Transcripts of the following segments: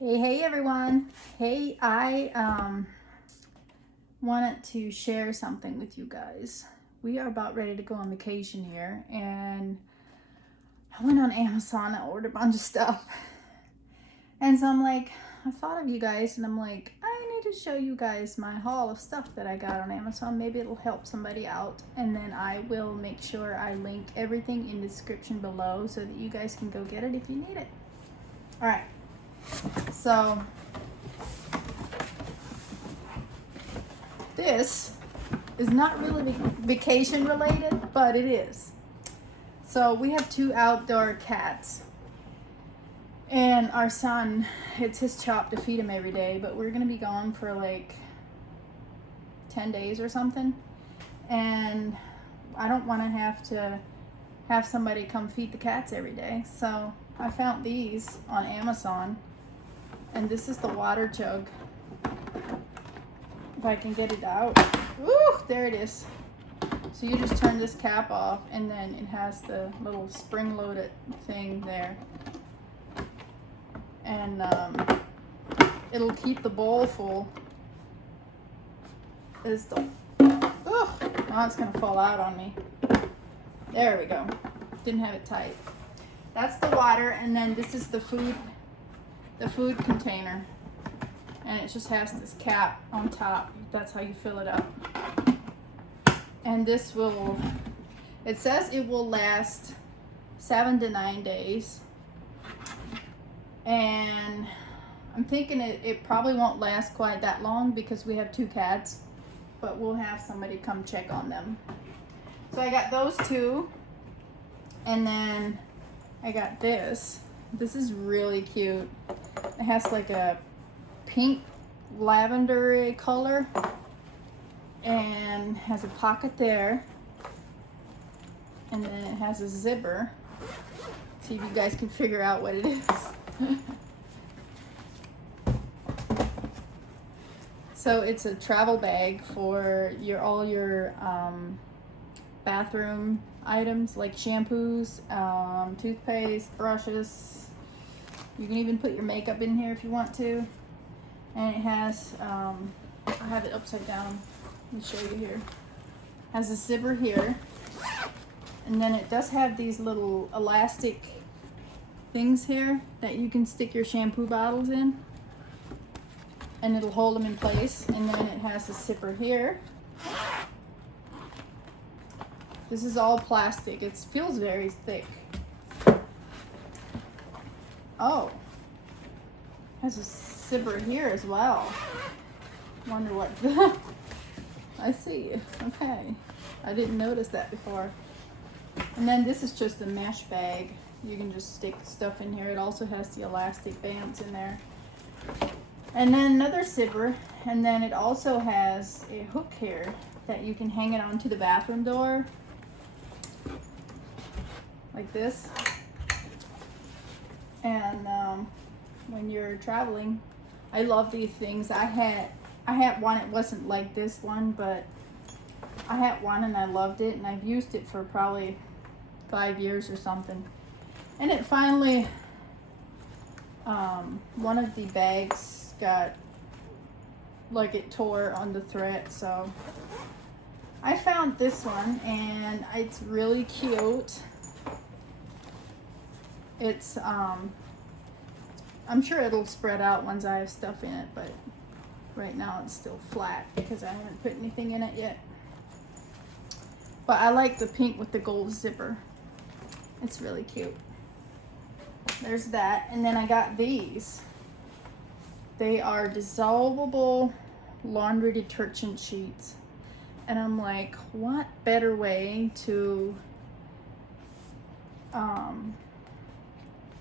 Hey everyone. Hey, I wanted to share something with you guys. We are about ready to go on vacation here, and I went on Amazon. I ordered a bunch of stuff, and so I thought of you guys, and I'm like, I need to show you guys my haul of stuff that I got on Amazon. Maybe it'll help somebody out, and then I will make sure I link everything in the description below so that you guys can go get it if you need it. All right. So this is not really vacation related, but it is. So we have two outdoor cats, and our son, it's his job to feed him every day, but we're gonna be gone for like 10 days or something, and I don't want to have somebody come feed the cats every day. So I found these on Amazon, and this is the water jug. If I can get it out. Ooh, there it is. So you just turn this cap off, and then it has the little spring-loaded thing there. And it'll keep the bowl full. Ooh, now it's gonna fall out on me. There we go. Didn't have it tight. That's the water, and then this is the food container. And it just has this cap on top. That's how you fill it up. And this it says it will last 7 to 9 days. And I'm thinking it probably won't last quite that long because we have two cats, but we'll have somebody come check on them. So I got those two, and then I got this. This is really cute. It has like a pink lavender color and has a pocket there, and then it has a zipper. See if you guys can figure out what it is. So it's a travel bag for all your bathroom items like shampoos, toothpaste, brushes. You can even put your makeup in here if you want to. And it has, I have it upside down. Let me show you here. Has a zipper here. And then it does have these little elastic things here that you can stick your shampoo bottles in. And it'll hold them in place. And then it has a zipper here. This is all plastic. It feels very thick. Oh. Has a zipper here as well. Wonder what I see. Okay. I didn't notice that before. And then this is just a mesh bag. You can just stick stuff in here. It also has the elastic bands in there. And then another zipper. And then it also has a hook here that you can hang it onto the bathroom door. Like this. And when you're traveling, I love these things. I had one. It wasn't like this one, but I had one and I loved it, and I've used it for probably 5 years or something. And it finally, one of the bags got, like, it tore on the thread, so I found this one, and it's really cute. It's I'm sure it'll spread out once I have stuff in it, but right now it's still flat because I haven't put anything in it yet. But I like the pink with the gold zipper. It's really cute. There's that. And then I got these. They are dissolvable laundry detergent sheets. And I'm like, what better way to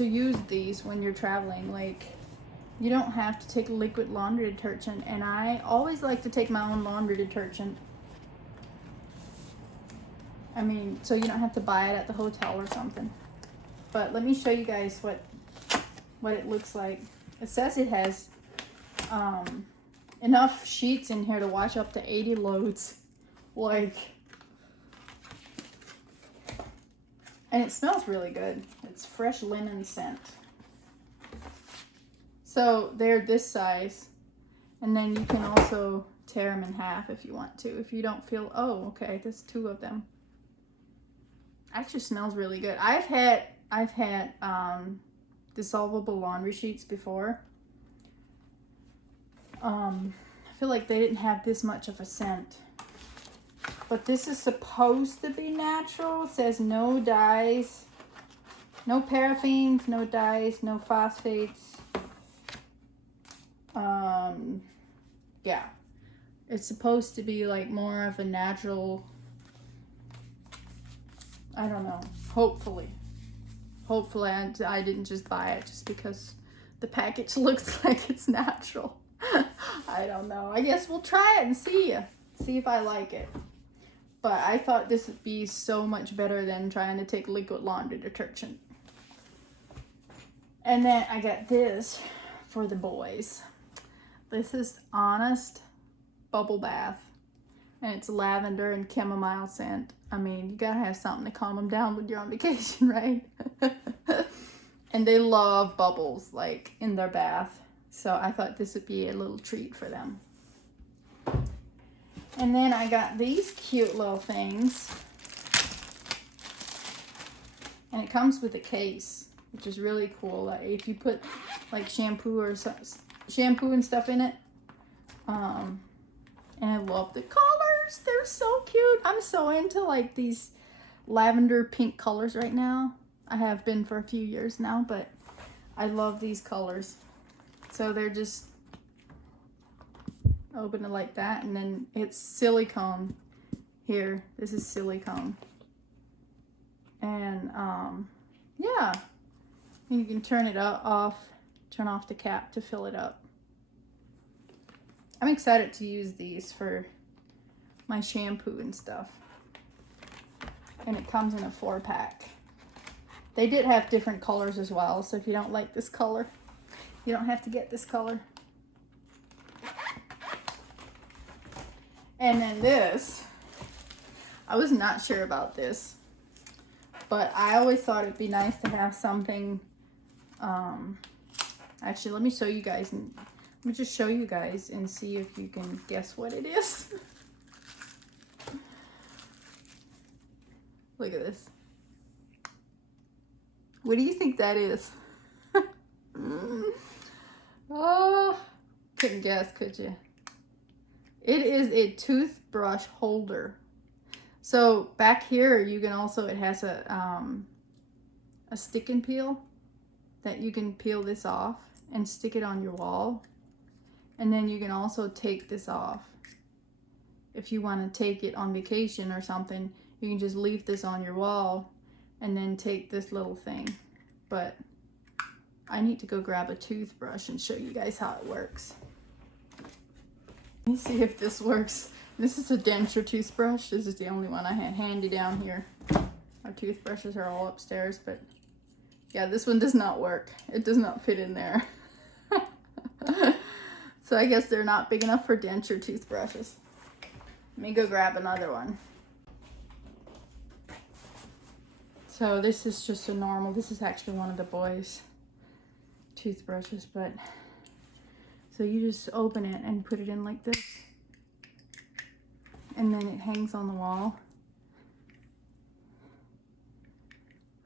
use these when you're traveling? Like, you don't have to take liquid laundry detergent, and I always like to take my own laundry detergent. I mean, so you don't have to buy it at the hotel or something. But let me show you guys what it looks like. It says it has enough sheets in here to wash up to 80 loads. Like, and it smells really good. It's fresh linen scent. So So they're this size. And then you can also tear them in half if you want to. If you don't feel, oh, okay, there's 2 of them. Actually smells really good. I've had dissolvable laundry sheets before. I feel like they didn't have this much of a scent. But this is supposed to be natural. It says no dyes, no paraffins, no dyes, no phosphates. Yeah. It's supposed to be like more of a natural, I don't know, hopefully. Hopefully I didn't just buy it just because the package looks like it's natural. I don't know. I guess we'll try it and see if I like it. But I thought this would be so much better than trying to take liquid laundry detergent. And then I got this for the boys. This is Honest Bubble Bath. And it's lavender and chamomile scent. I mean, you gotta have something to calm them down when you're on vacation, right? And they love bubbles, like, in their bath. So I thought this would be a little treat for them. And then I got these cute little things. And it comes with a case, which is really cool. Like, if you put, like, shampoo and stuff in it. And I love the colors. They're so cute. I'm so into, like, these lavender pink colors right now. I have been for a few years now, but I love these colors. So they're just open it like that, and then it's silicone here. This is silicone. And yeah, you can turn it turn off the cap to fill it up. I'm excited to use these for my shampoo and stuff. And it comes in a 4-pack. They did have different colors as well, so if you don't like this color, you don't have to get this color. And then this, I was not sure about this, but I always thought it'd be nice to have something, actually, let me show you guys, and let me just show you guys and see if you can guess what it is. Look at this. What do you think that is? Oh, couldn't guess, could you? It is a toothbrush holder. So back here, you can also, it has a stick and peel that you can peel this off and stick it on your wall. And then you can also take this off. If you want to take it on vacation or something, you can just leave this on your wall and then take this little thing. But I need to go grab a toothbrush and show you guys how it works. Let me see if this works. This is a denture toothbrush. This is the only one I had handy down here. Our toothbrushes are all upstairs, but yeah, this one does not work. It does not fit in there. So I guess they're not big enough for denture toothbrushes. Let me go grab another one. So this is just a normal, this is actually one of the boys' toothbrushes, but so you just open it and put it in like this, and then it hangs on the wall.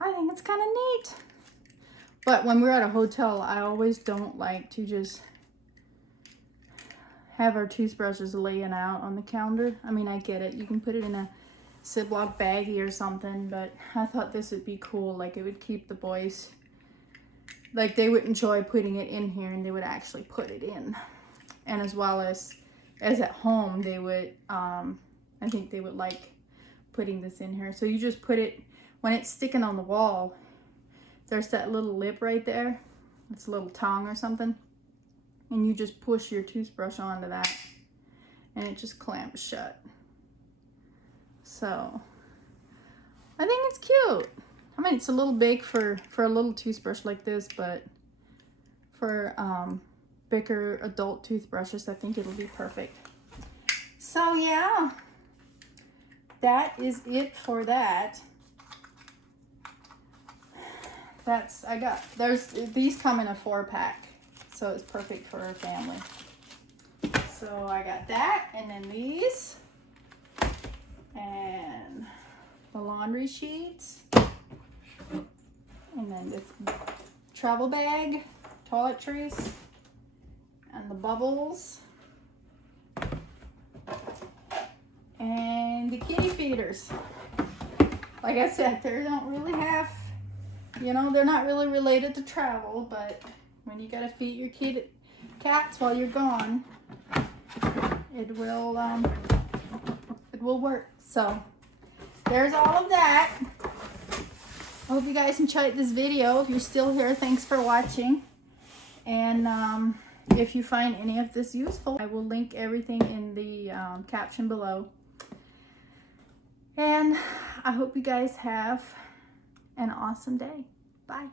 I think it's kind of neat. But when we're at a hotel, I always don't like to just have our toothbrushes laying out on the counter. I mean, I get it. You can put it in a Ziploc baggie or something, but I thought this would be cool. Like, it would keep the boys, like, they would enjoy putting it in here, and they would actually put it in. And as well as at home, they would, I think they would like putting this in here. So you just put it, when it's sticking on the wall, there's that little lip right there. It's a little tongue or something. And you just push your toothbrush onto that, and it just clamps shut. So I think it's cute. I mean, it's a little big for a little toothbrush like this, but for bigger adult toothbrushes, I think it'll be perfect. So yeah, that is it for that. These come in a 4-pack. so it's perfect for our family. So I got that, and then these, and the laundry sheets, and then this travel bag, toiletries, and the bubbles, and the kitty feeders. Like I said, they don't really have, you know, they're not really related to travel, but when you gotta feed your cats while you're gone, it will work. So there's all of that. I hope you guys enjoyed this video. If you're still here, thanks for watching. And if you find any of this useful, I will link everything in the caption below. And I hope you guys have an awesome day. Bye.